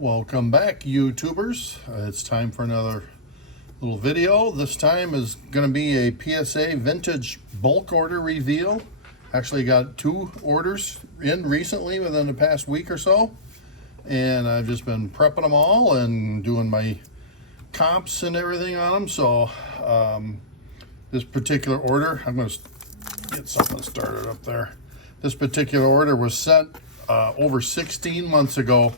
Welcome back, YouTubers. It's time for another little video. This time is going to be a PSA vintage bulk order reveal. Actually got 2 orders in recently within the past week or so, and I've just been prepping them all and doing my comps and everything on them. So this particular order, I'm going to get something started up there. This particular order was sent over 16 months ago,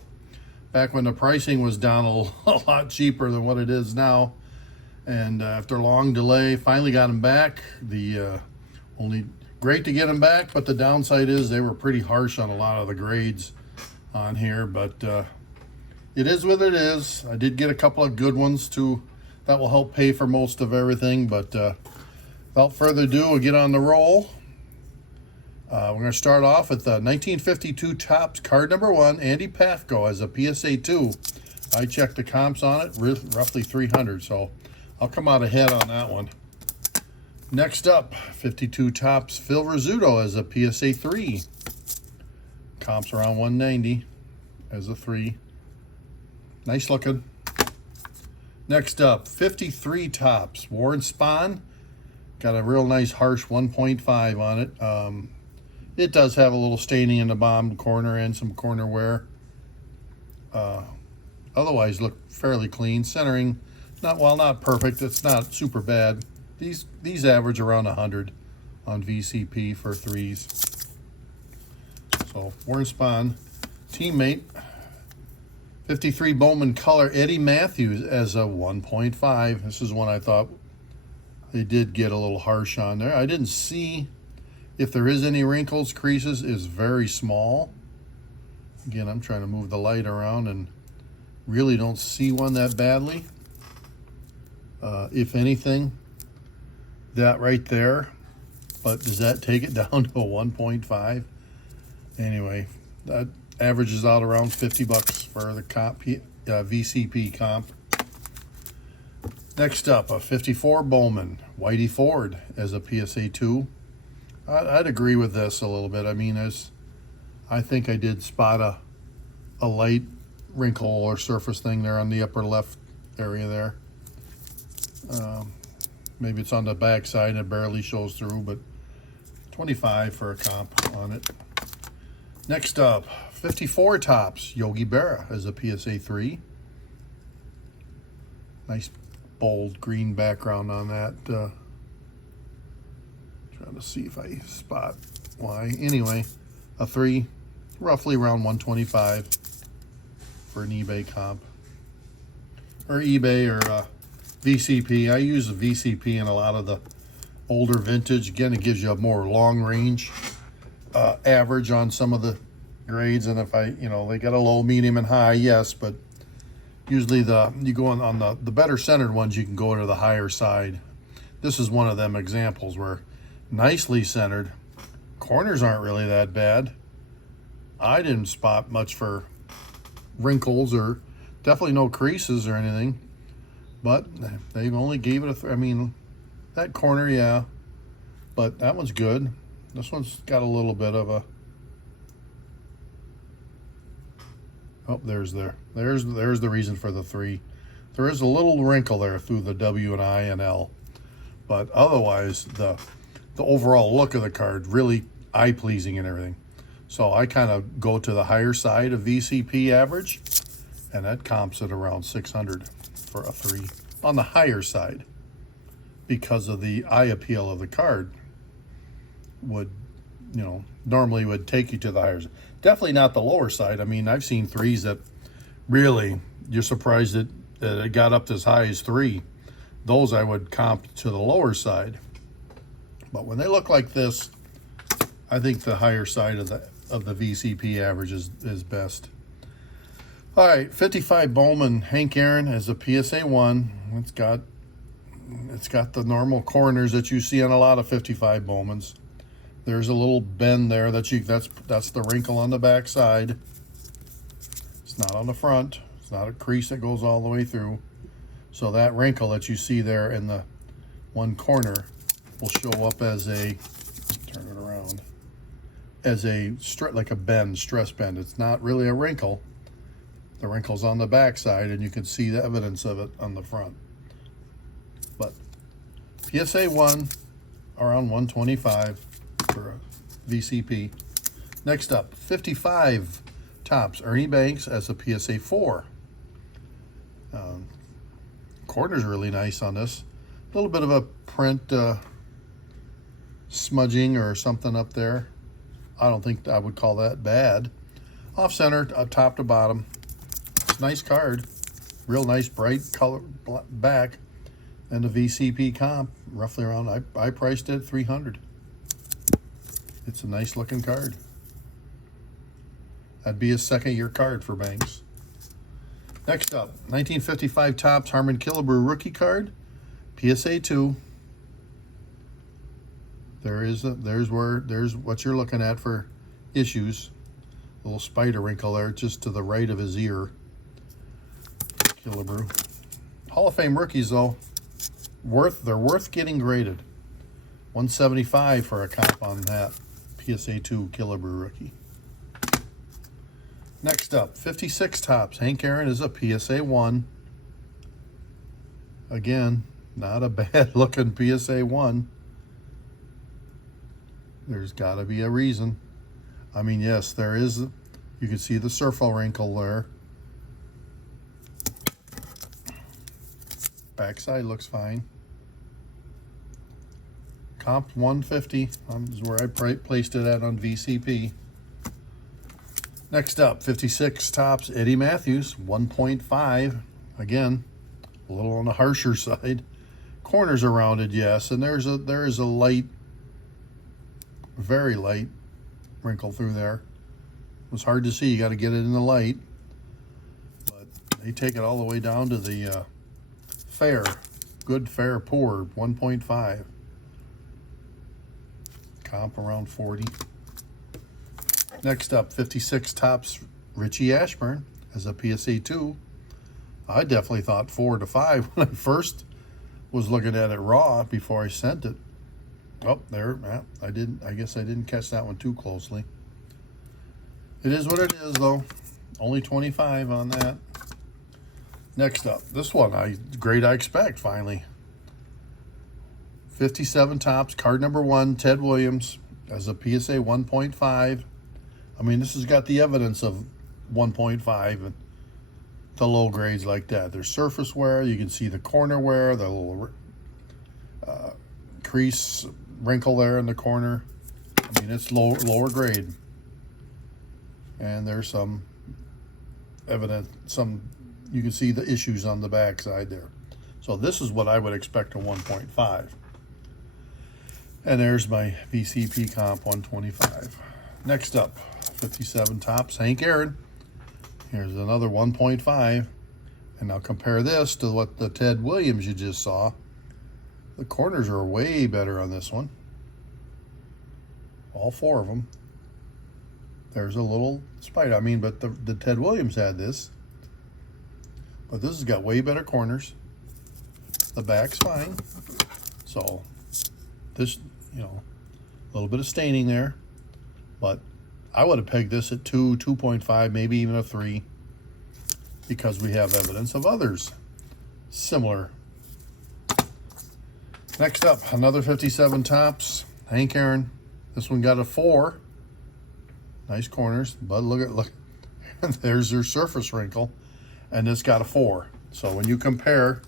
back when the pricing was down a lot cheaper than what it is now. And after a long delay, finally got them back. The only great to get them back, but the downside is they were pretty harsh on a lot of the grades on here. But it is what it is. I did get a couple of good ones too that will help pay for most of everything. But without further ado, we'll get on the roll. We're going to start off with the 1952 Topps card number 1, Andy Pafko as a PSA 2. I checked the comps on it, roughly 300, so I'll come out ahead on that one. Next up, 52 Topps Phil Rizzuto as a PSA 3. Comps around 190 as a 3. Nice looking. Next up, 53 Topps Warren Spahn. Got a real nice harsh 1.5 on it. It does have a little staining in the bottom corner and some corner wear. Otherwise look fairly clean. Centering, not perfect. It's not super bad. These average around 100 on VCP for 3s. So Warren Spahn. Teammate, 53 Bowman Color Eddie Matthews as a 1.5. This is one I thought they did get a little harsh on there. I didn't see if there is any wrinkles. Creases is very small. Again, I'm trying to move the light around and really don't see one that badly. If anything, that right there. But does that take it down to a 1.5? Anyway, that averages out around 50 bucks for the comp, VCP comp. Next up, a 54 Bowman Whitey Ford as a PSA 2. I'd agree with this a little bit. I mean, I think I did spot a light wrinkle or surface thing there on the upper left area there. Maybe it's on the back side and it barely shows through, but 25 for a comp on it. Next up, 54 Topps Yogi Berra as a PSA 3. Nice bold green background on that. Trying to see if I spot why. Anyway, a 3, roughly around 125 for an eBay comp. Or eBay or VCP. I use a VCP in a lot of the older vintage. Again, it gives you a more long range average on some of the grades. And if they got a low, medium, and high, yes, but usually you go on the better centered ones, you can go to the higher side. This is one of them examples where nicely centered. Corners aren't really that bad. I didn't spot much for wrinkles or definitely no creases or anything. But they only gave it I mean, that corner, yeah. But that one's good. This one's got a little bit of a... Oh, there's the reason for the 3. There is a little wrinkle there through the W and I and L. But otherwise, the overall look of the card, really eye-pleasing and everything. So I kind of go to the higher side of VCP average, and that comps at around 600 for a 3 on the higher side, because of the eye appeal of the card. Normally would take you to the higher side. Definitely not the lower side. I mean, I've seen 3s that really, you're surprised that it got up as high as 3. Those I would comp to the lower side. But when they look like this, I think the higher side of the VCP average is best. All right, 55 Bowman Hank Aaron as a PSA 1. It's got the normal corners that you see on a lot of 55 Bowmans. There's a little bend there that's the wrinkle on the back side. It's not on the front. It's not a crease that goes all the way through. So that wrinkle that you see there in the one corner will show up as a, turn it around, as a like a bend, stress bend. It's not really a wrinkle. the wrinkles on the back side, and you can see the evidence of it on the front. But PSA 1 around 125 for a VCP. Next up, 55 Topps Ernie Banks as a PSA 4. Corner's really nice on this. A little bit of a print smudging or something up there. I don't think I would call that bad. Off center, top to bottom. It's a nice card. Real nice bright color back. And the VCP comp, roughly around, I priced it at $300. It's a nice looking card. That'd be a second year card for Banks. Next up, 1955 Topps Harmon Killebrew rookie card, PSA 2. There's what you're looking at for issues. A little spider wrinkle there, just to the right of his ear. Killebrew. Hall of Fame rookies though, they're worth getting graded. 175 for a comp on that PSA 2 Killebrew rookie. Next up, 56 Topps Hank Aaron is a PSA 1. Again, not a bad looking PSA 1. There's got to be a reason. I mean, yes, there is. You can see the circle wrinkle there. Backside looks fine. Comp 150 is where I placed it at on VCP. Next up, 56 Topps Eddie Matthews, 1.5. Again, a little on the harsher side. Corners are rounded, yes, and there is a light, very light wrinkle through there. It was hard to see. You got to get it in the light. But they take it all the way down to the fair, good, fair, poor, 1.5. Comp around 40. Next up, 56 Topps Richie Ashburn as a PSA 2. I definitely thought 4 to 5 when I first was looking at it raw before I sent it. Oh, there, I guess I didn't catch that one too closely. It is what it is though. Only 25 on that. Next up, this one, grade I expect finally. 57 Topps card number 1, Ted Williams as a PSA 1.5. I mean, this has got the evidence of 1.5 and the low grades like that. There's surface wear. You can see the corner wear, the little crease wrinkle there in the corner. I mean, it's lower grade. And there's some evidence, you can see the issues on the back side there. So this is what I would expect a 1.5. And there's my VCP comp 125. Next up, 57 Topps Hank Aaron. Here's another 1.5. And now compare this to what the Ted Williams you just saw. The corners are way better on this one. All 4 of them. There's a little spider. I mean, but the Ted Williams had this. But this has got way better corners. The back's fine. So this, a little bit of staining there. But I would have pegged this at 2, 2.5, maybe even a 3. Because we have evidence of others similar. Next up, another 57 Topps Hank Aaron. This one got a 4. Nice corners, but look, there's their surface wrinkle, and this got a 4. So when you compare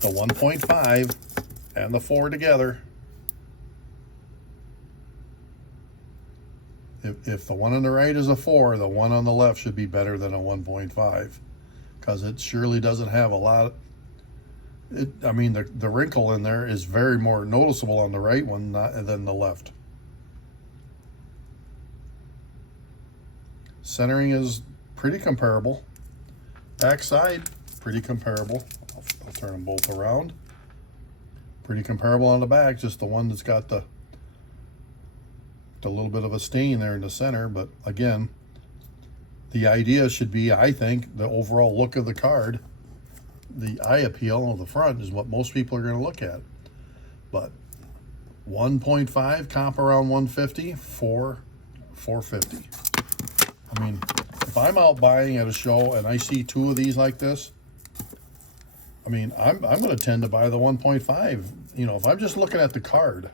the 1.5 and the 4 together, if the one on the right is a 4, the one on the left should be better than a 1.5, because it surely doesn't have a lot. I mean, the wrinkle in there is very more noticeable on the right one than the left. Centering is pretty comparable. Backside, pretty comparable. I'll turn them both around. Pretty comparable on the back, just the one that's got the little bit of a stain there in the center. But again, the idea should be, I think, the overall look of the card. The eye appeal on the front is what most people are going to look at. But 1.5, comp around 150, 450. I mean, if I'm out buying at a show and I see two of these like this, I mean, I'm going to tend to buy the 1.5. You know, if I'm just looking at the card,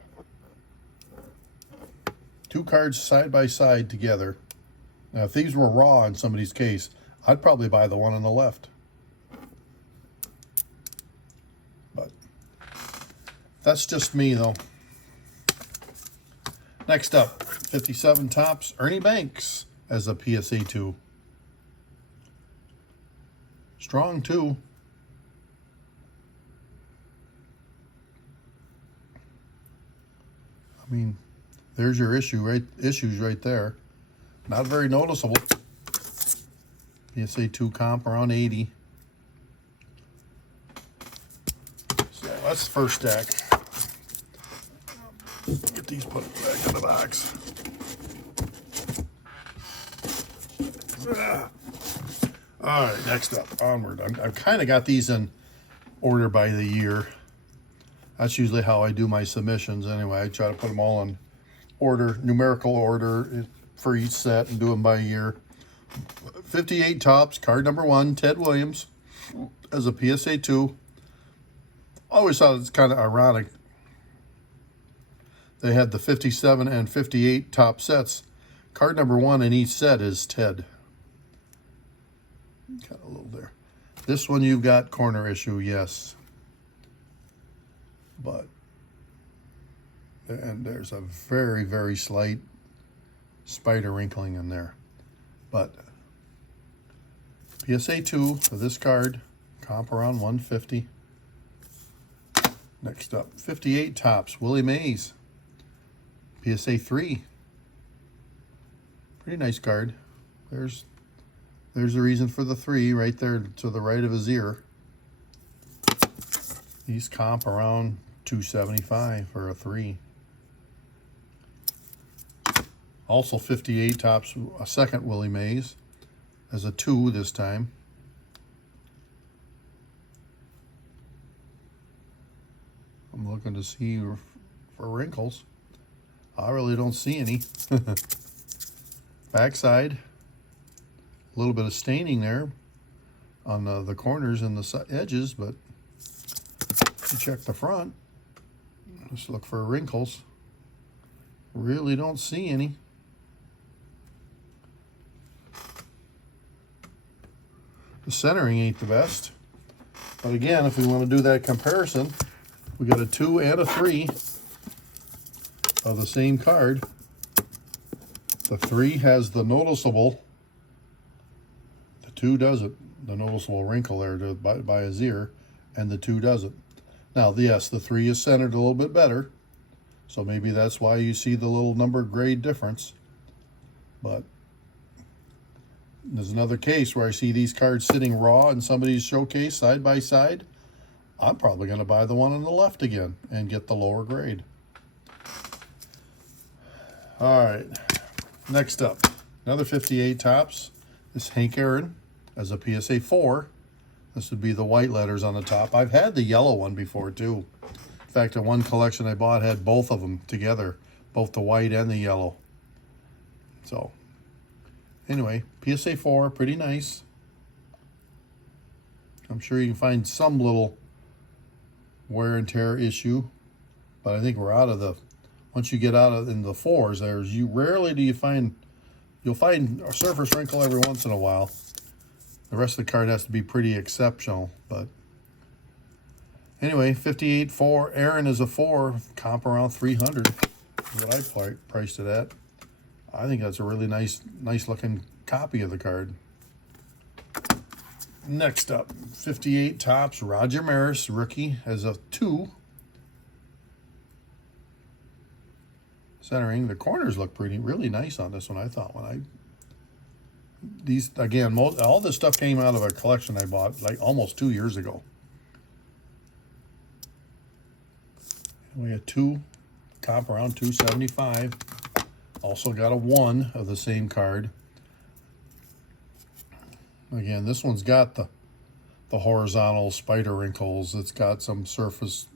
two cards side by side together. Now, if these were raw in somebody's case, I'd probably buy the one on the left. But that's just me, though. Next up, 57 Topps, Ernie Banks as a PSA 2. Strong 2. I mean, there's your issues right there. Not very noticeable. PSA 2 comp around 80. So that's the first stack. Get these put back in the box. All right, next up, onward. I've kind of got these in order by the year. That's usually how I do my submissions anyway. I try to put them all in order, numerical order for each set and do them by year. 58 Topps, card number 1, Ted Williams as a PSA 2. Always thought it's kind of ironic. They had the 57 and 58 top sets. Card number 1 in each set is Ted. Got a little there. This one you've got corner issue, yes. But, and there's a very, very slight spider wrinkling in there. But PSA 2 for this card, comp around 150. Next up, 58 Topps, Willie Mays. PSA 3. Pretty nice card. There's the reason for the 3 right there to the right of his ear. He's comp around 275 for a 3. Also 58 Topps, a second Willie Mays as a 2 this time. I'm looking to see for wrinkles. I really don't see any. Backside, a little bit of staining there on the corners and the edges, but if you check the front, just look for wrinkles. Really don't see any. The centering ain't the best. But again, if we want to do that comparison, we got a 2 and a 3 of the same card. The 3 has the noticeable, the 2 doesn't, the noticeable wrinkle there by his ear, and the 2 doesn't. Now, yes, the 3 is centered a little bit better, so maybe that's why you see the little number grade difference. But there's another case where I see these cards sitting raw in somebody's showcase side by side. I'm probably going to buy the one on the left again and get the lower grade. All right, next up, another 58 Topps. This Hank Aaron as a PSA 4. This would be the white letters on the top. I've had the yellow one before too. In fact, the one collection I bought had both of them together, both the white and the yellow. So, anyway, PSA 4, pretty nice. I'm sure you can find some little wear and tear issue, but I think we're out of the, once you get out of in the 4s, rarely do you find, you'll find a surface wrinkle every once in a while. The rest of the card has to be pretty exceptional, but anyway, 58 4. Aaron is a 4, comp around 300. Is what I priced it at. I think that's a really nice looking copy of the card. Next up, 58 Topps, Roger Maris, rookie, as a 2. Centering, the corners look really nice on this one, I thought, these, again, all this stuff came out of a collection I bought like almost 2 years ago. We had 2, comp around 275. Also got a 1 of the same card. Again, this one's got the horizontal spider wrinkles. It's got some surface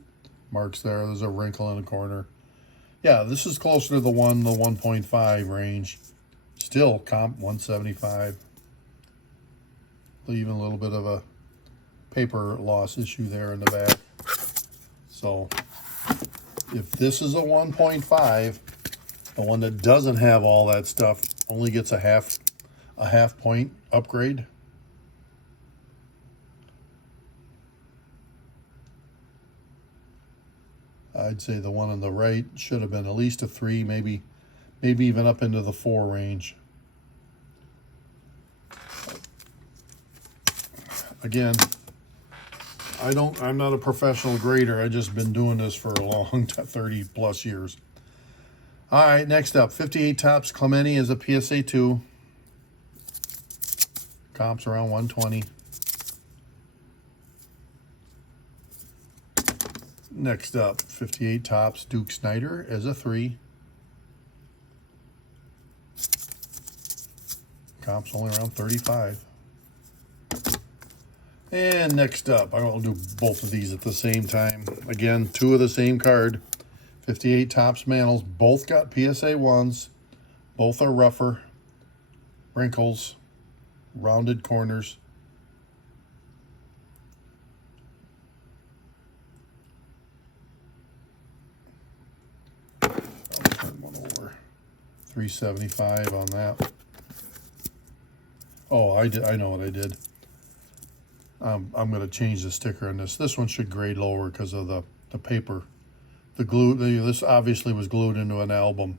marks there. There's a wrinkle in the corner. Yeah, this is closer to the 1.5 range. Still comp 175. Even a little bit of a paper loss issue there in the back. So if this is a 1.5, the one that doesn't have all that stuff only gets a half point upgrade. I'd say the one on the right should have been at least a 3, maybe even up into the 4 range. Again, I'm not a professional grader. I've just been doing this for a long 30 plus years. All right, next up, 58 Topps Clemente is a PSA 2. Comps around 120. Next up, 58 Topps Duke Snider as a 3. Comps only around 35. And next up, I will do both of these at the same time. Again, 2 of the same card. 58 Topps Mantles. Both got PSA 1s. Both are rougher. Wrinkles. Rounded corners. I'll turn one over. 375 on that. Oh, I know what I did. I'm going to change the sticker on this. This one should grade lower because of the paper. The glue, this obviously was glued into an album.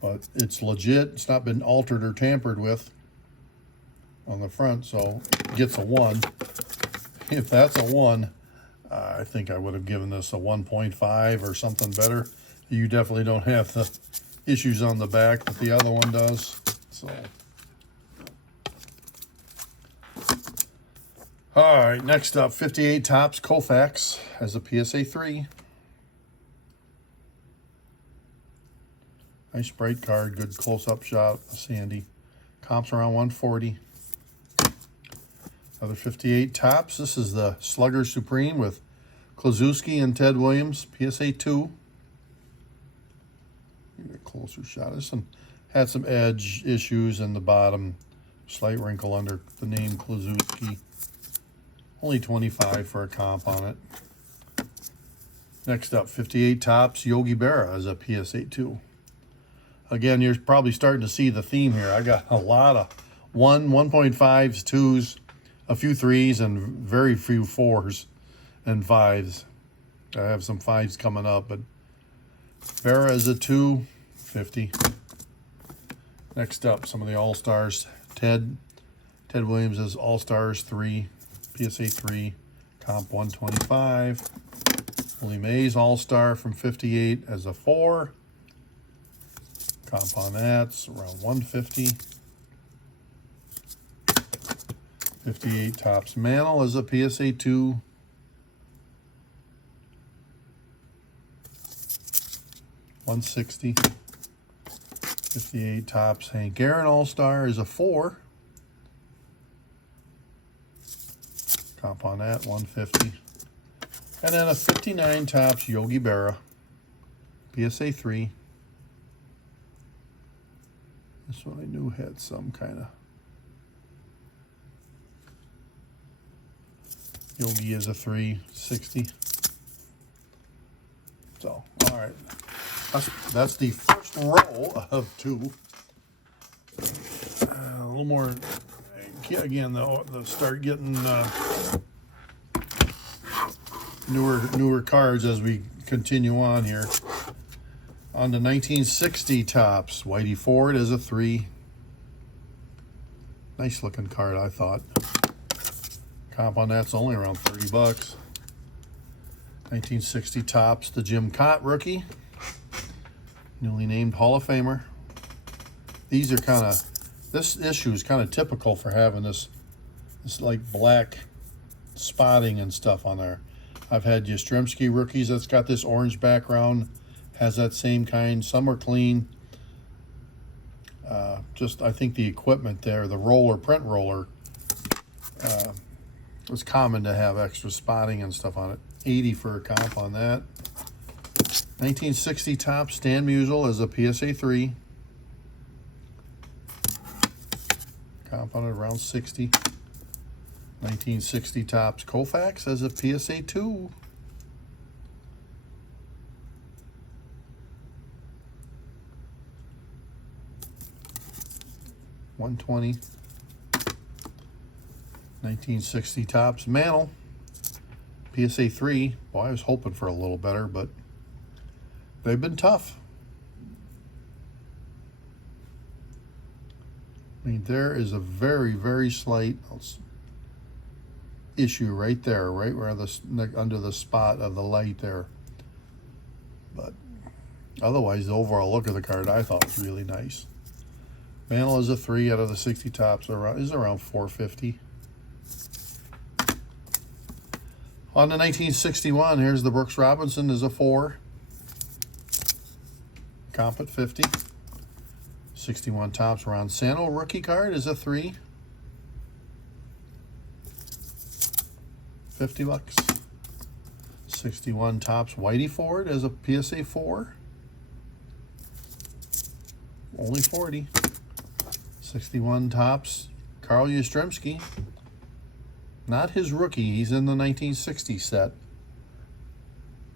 But it's legit. It's not been altered or tampered with on the front, so it gets a 1. If that's a 1, I think I would have given this a 1.5 or something better. You definitely don't have the issues on the back that the other one does. So, all right, next up, 58 Topps Koufax as a PSA 3. Nice bright card, good close-up shot of Sandy. Comps around 140. Another 58 Topps. This is the Slugger Supreme with Kluszewski and Ted Williams, PSA 2. Get a closer shot. This one had some edge issues in the bottom. Slight wrinkle under the name Kluszewski. Only 25 for a comp on it. Next up, 58 Topps Yogi Berra as a PSA 2. Again, you're probably starting to see the theme here. I got a lot of 1.5s, 2s, a few 3s, and very few 4s and 5s. I have some 5s coming up, but Berra is a 250. Next up, some of the All-Stars. Ted Williams is All-Stars 3, PSA 3, comp 125. Willie Mays All-Star from 58 as a 4. Comp on that's around 150. 58 Topps Mantle as a PSA 2. $160. 58 Topps Hank Aaron All-Star is a 4. Comp on that, 150. And then a 59 Topps Yogi Berra, PSA 3. This one I knew had some kind of... Yogi is a 360. So, all right. That's the first row of 2. A little more... Again, they'll start getting newer cards as we continue on here. On to 1960 Topps. Whitey Ford is a 3. Nice looking card, I thought. Comp on that's only around 30 bucks. 1960 Topps, the Jim Cott rookie. Newly named Hall of Famer. These are kind of... This issue is kind of typical for having this like black spotting and stuff on there. I've had Yastrzemski rookies that's got this orange background, has that same kind. Some are clean. Just I think the equipment there, the print roller, it's common to have extra spotting and stuff on it. 80 for a comp on that. 1960 Topps Stan Musial as a PSA 3. Comp on it around 60. 1960 Topps Koufax as a PSA 2. $120. 1960 Topps Mantle PSA 3. Boy, I was hoping for a little better, but they've been tough. I mean, there is a very, very slight issue right there, right where under the spot of the light there. But otherwise, the overall look of the card I thought was really nice. Mantle is a 3 out of the 60 Topps, is around $4.50. On the 1961, here's the Brooks Robinson is a 4. Comp at 50. 61 Topps Ron Santo rookie card is a 3. $50. 61 Topps Whitey Ford as a PSA 4. Only 40. 61 Topps Carl Yastrzemski. Not his rookie, he's in the 1960 set.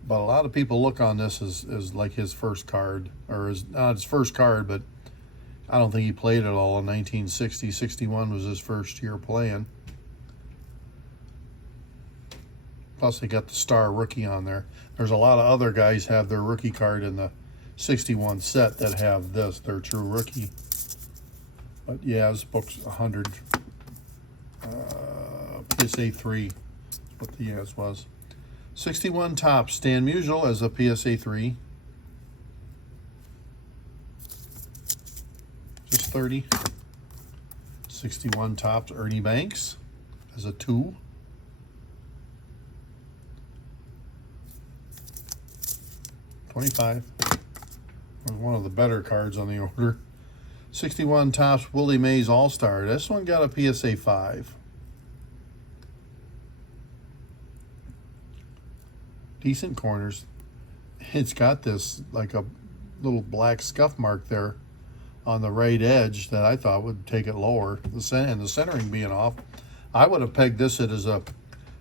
But a lot of people look on this as like his first card, or not his first card, but I don't think he played at all in 1960. 61 was his first year playing. Plus they got the star rookie on there. There's a lot of other guys have their rookie card in the 61 set that have this, their true rookie. But yeah, this book's 100. PSA 3 is what the yes was. 61 Topps Stan Musial as a PSA 3. Just 30. 61 Topps Ernie Banks as a 2. $25. One of the better cards on the order. 61 Topps Willie Mays All-Star. This one got a PSA 5. Decent corners. It's got this like a little black scuff mark there on the right edge that I thought would take it lower. And the centering being off, I would have pegged this as a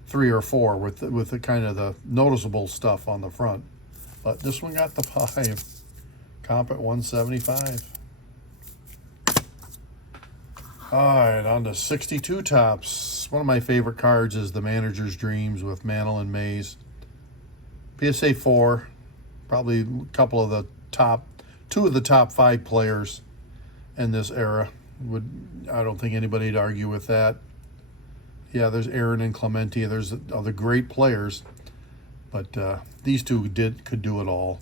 3 or 4 with the kind of the noticeable stuff on the front. But this one got the 5. Comp at 175. All right, on to 62 Topps. One of my favorite cards is the Manager's Dreams with Mantle and Mays. PSA 4, probably a couple of the top, 2 of the top 5 players in this era. I don't think anybody'd argue with that. Yeah, there's Aaron and Clemente. There's other great players, but these two could do it all.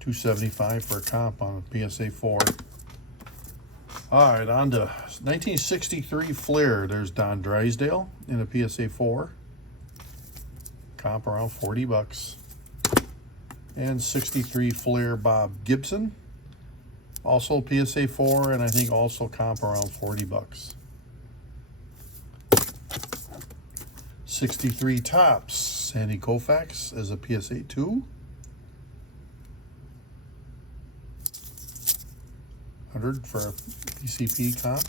$275 for a comp on a PSA 4. All right, on to 1963 Flair. There's Don Drysdale in a PSA 4. Comp around $40. And 63 Flair Bob Gibson. Also PSA 4, and I think also comp around $40. 63 Topps Sandy Koufax as a PSA 2. 100 for a PCP comp.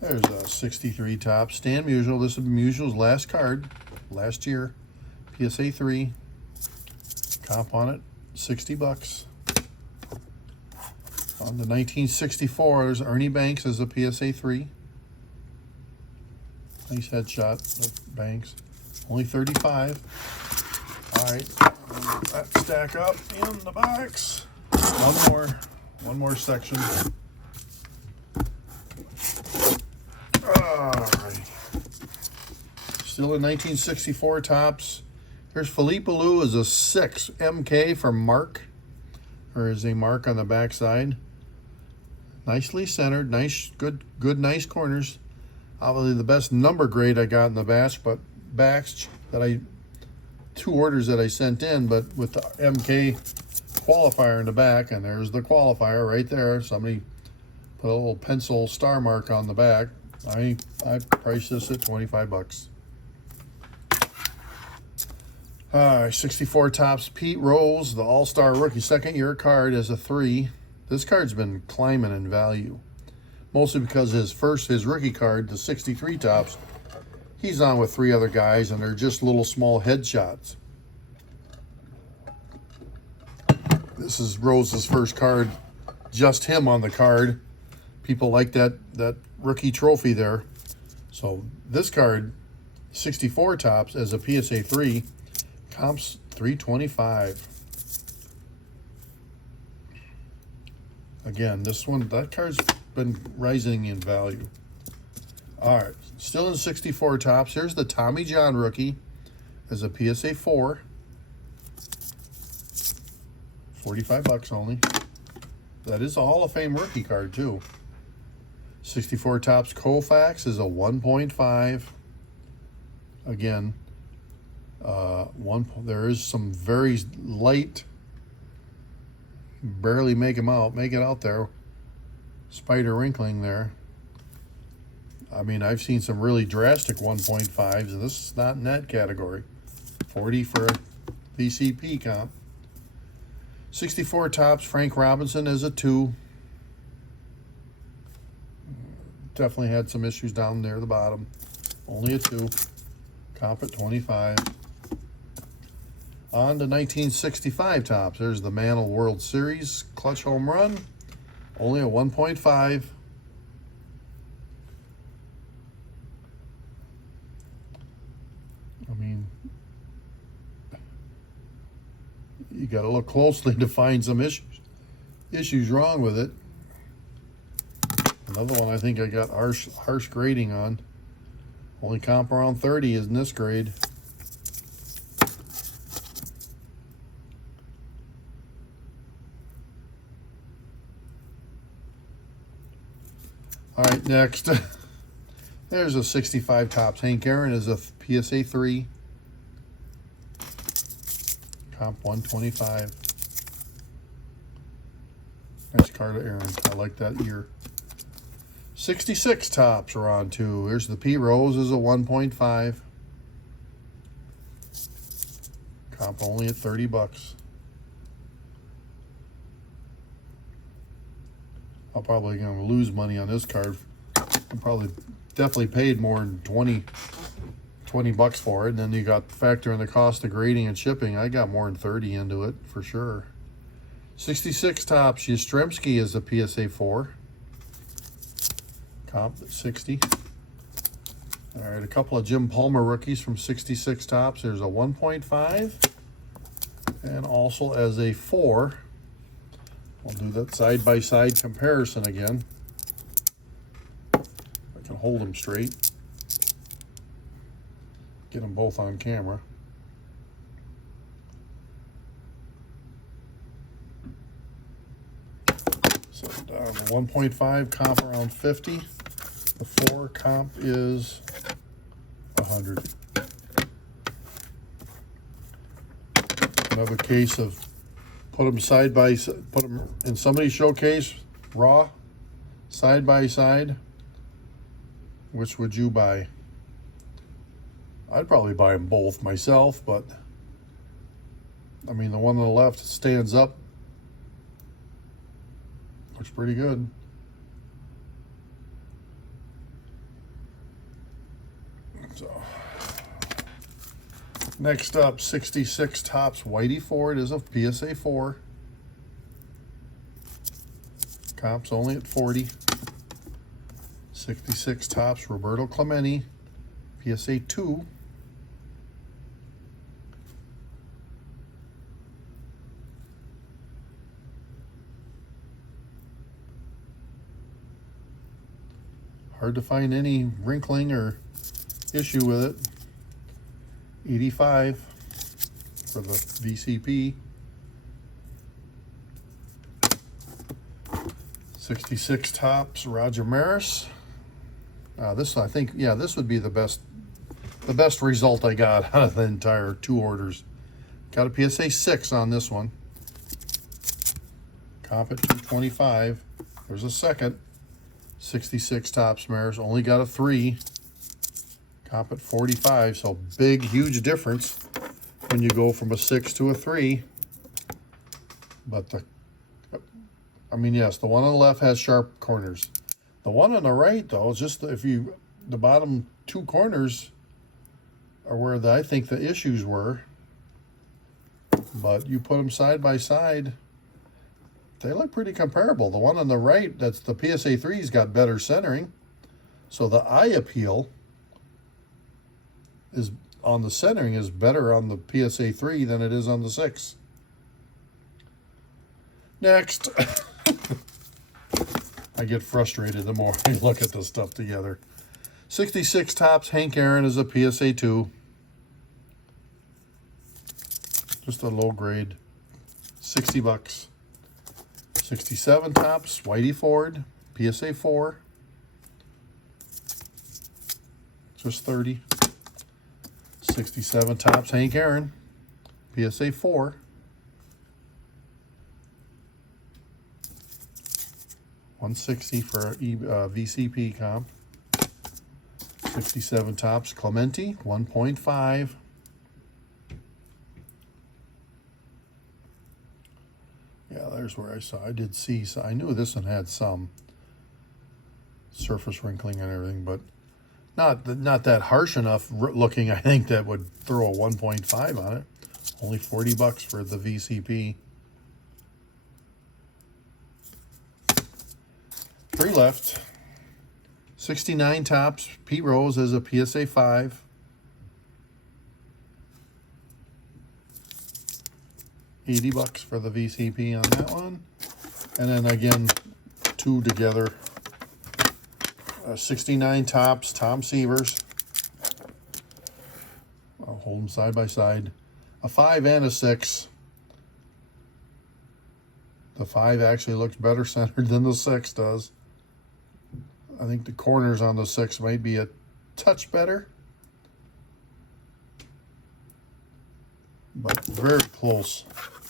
There's a 63 Topps Stan Musial. This is Musial's last card, last year. PSA 3. Comp on it, $60. On the 1964, there's Ernie Banks as a PSA 3. Nice headshot of Banks. Only $35. All right, that stack up in the box. One more section. All right. Still in 1964 Topps. Here's Philippe Alou as a 6 MK for Mark. There is a mark on the back side. Nicely centered, nice, good, nice corners. Obviously the best number grade I got in the batch that 2 orders that I sent in, but with the MK qualifier in the back, and there's the qualifier right there. Somebody put a little pencil star mark on the back. I priced this at $25. 64 Topps Pete Rose, the All-Star Rookie, second year card as a 3. This card's been climbing in value. mostly because his rookie card, the 63 Topps, he's on with 3 other guys, and they're just little small headshots. This is Rose's first card, just him on the card. People like that rookie trophy there. So this card, 64 Topps, as a PSA 3, comps 325. Again, that card's been rising in value. All right, still in 64 Topps. Here's the Tommy John rookie as a PSA 4. 45 bucks only. That is a Hall of Fame rookie card too. 64 Topps Koufax is a 1.5. Again, there is some very light, barely make it out there. Spider wrinkling there. I mean, I've seen some really drastic 1.5s, and this is not in that category. 40 for a VCP comp. 64 Topps Frank Robinson is a 2. Definitely had some issues down there at the bottom. Only a 2. Comp at 25. On to 1965 Topps. There's the Mantle World Series clutch home run. Only a 1.5. I mean, you got to look closely to find some issues wrong with it. Another one I think I got harsh grading on. Only comp around 30 is in this grade. All right, next. There's a 65 Topps Hank Aaron as a PSA 3. Comp 125. Nice card of Aaron. I like that year. 66 Topps are on 2. Here's the P. Rose as a 1.5. Comp only at 30 bucks. I'm probably going to lose money on this card. I probably definitely paid more than 20 bucks for it. And then you got factor in the cost of grading and shipping. I got more than 30 into it for sure. 66 Topps Yastrzemski is a PSA 4. Comp at 60. All right, a couple of Jim Palmer rookies from 66 Topps. There's a 1.5 and also as a 4. We'll do that side-by-side comparison again. I can hold them straight. Get them both on camera. So down to 1.5 comp around 50. The 4 comp is 100. Another case of put them in somebody's showcase, raw, side by side. Which would you buy? I'd probably buy them both myself, but I mean, the one on the left stands up. Looks pretty good. So, next up, 66 Topps Whitey Ford is a PSA 4. Comp's only at 40. 66 Topps Roberto Clemente, PSA 2. Hard to find any wrinkling or issue with it. 85 for the VCP. 66 Topps Roger Maris. This, I think, yeah, this would be the best result I got out of the entire 2 orders. Got a PSA 6 on this one. Comp at 225. There's a second. 66 Topps Maris. Only got a 3. Comp at 45. So big, huge difference when you go from a 6 to a 3. But I mean, yes, the one on the left has sharp corners. The one on the right, though, is just the bottom two corners are where I think the issues were. But you put them side by side, they look pretty comparable. The one on the right, that's the PSA 3's got better centering. So the eye appeal is on the centering is better on the PSA 3 than it is on the 6. Next. I get frustrated the more I look at this stuff together. 66 Topps Hank Aaron is a PSA 2. Just a low grade. 60 bucks. 67 Topps Whitey Ford, PSA 4. Just 30. 67 Topps Hank Aaron, PSA 4. 160 for VCP comp. 67 Topps Clemente, 1.5. Yeah, there's where I did see, so I knew this one had some surface wrinkling and everything, but not that harsh enough looking, I think, that would throw a 1.5 on it. Only 40 bucks for the VCP. 3 left. 69 Topps Pete Rose as a PSA 5. $80 for the VCP on that one. And then again, 2 together. 69 Topps Tom Severs. I'll hold them side by side. A 5 and a 6. The 5 actually looks better centered than the 6 does. I think the corners on the 6 might be a touch better, but very close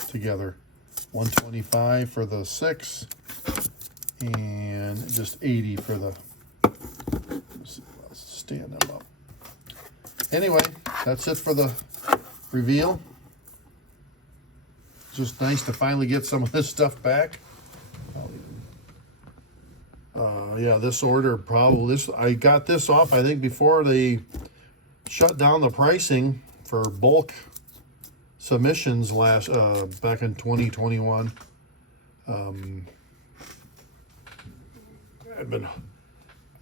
together. 125 for the 6 and just 80 for the, let's stand them up. Anyway, that's it for the reveal. Just nice to finally get some of this stuff back. Yeah, this order I got this off, I think, before they shut down the pricing for bulk submissions back in 2021.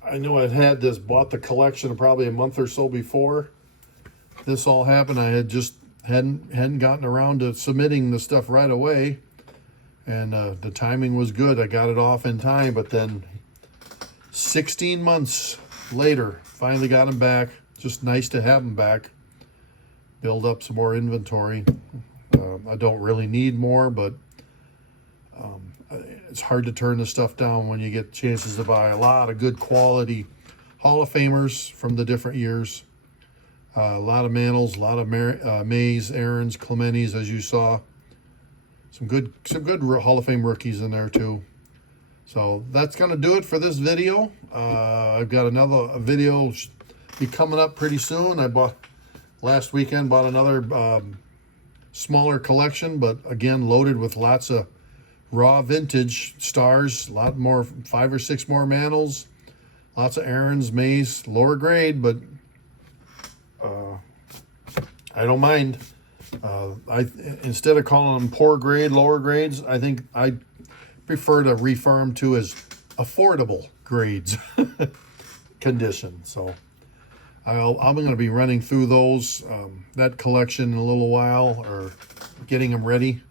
I knew I'd had this, bought the collection probably a month or so before this all happened. I had just hadn't gotten around to submitting the stuff right away, and the timing was good. I got it off in time, but then 16 months later, finally got them back. Just nice to have them back. Build up some more inventory. I don't really need more, but it's hard to turn the stuff down when you get chances to buy a lot of good quality Hall of Famers from the different years. A lot of Mantles, a lot of Mays, Aarons, Clementes, as you saw. Some good Hall of Fame rookies in there too. So that's going to do it for this video. I've got another video be coming up pretty soon. Last weekend bought another smaller collection, but again loaded with lots of raw vintage stars, a lot more, 5 or 6 more Mantles, lots of Aarons, Mays, lower grade, but I don't mind. Instead of calling them poor grade, lower grades, I think I prefer to refer them to as affordable grades condition. So I'm going to be running through those, that collection in a little while, or getting them ready.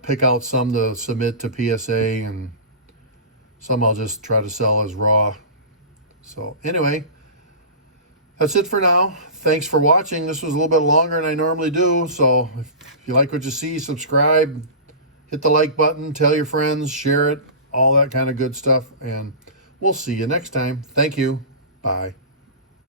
Pick out some to submit to PSA, and some I'll just try to sell as raw. So anyway, that's it for now. Thanks for watching. This was a little bit longer than I normally do. So if you like what you see, subscribe, hit the like button, tell your friends, share it, all that kind of good stuff. And we'll see you next time. Thank you. Bye.